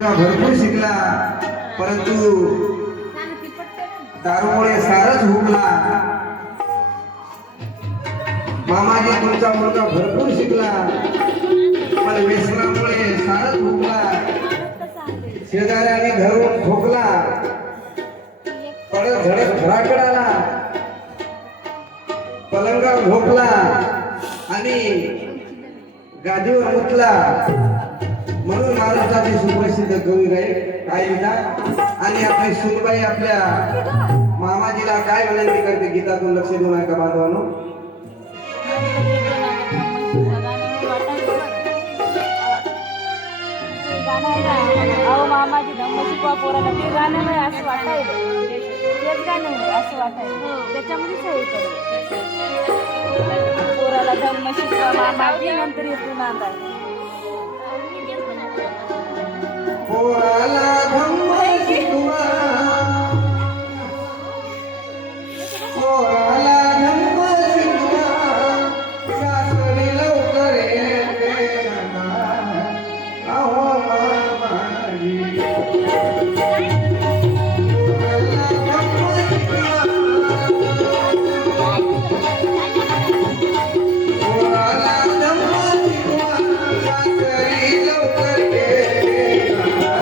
भरपूर शिकला, परंतु दारूमुळे सारच हुकला. मामाजी तुमचा मुलगा भरपूर शिकला, पण व्यसनामुळे सारच हुकला. शेजाऱ्याने धरून ठोकला, पडत झडत घराकडे आला, पलंगावर झोपला आणि गादीवर मुतला. म्हणून महाराष्ट्राचे सुप्रसिद्ध कवी काय लिहितात आणि आपली सुनबाई आपल्या मामाजीला काय विनंती करते गीतातून लक्ष देऊ नका बांधवांनो. अहो मामाजी धम्म शिकवा पोराला ते गाणं नाही असं वाटायलं, तेच गाणं नाही असं वाटायलं, त्याच्यामध्येच हे पोराला धम्म शिकवा मामाजी नंतर येतो नांदा. पोराला धम्म शिकवा, पोराला धम्म शिकवा, सासरी लवकर येते ना, अहो मामाजी. पोराला धम्म शिकवा, पोराला धम्म शिकवा, सासरी लवकर येते ना.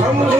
Vamos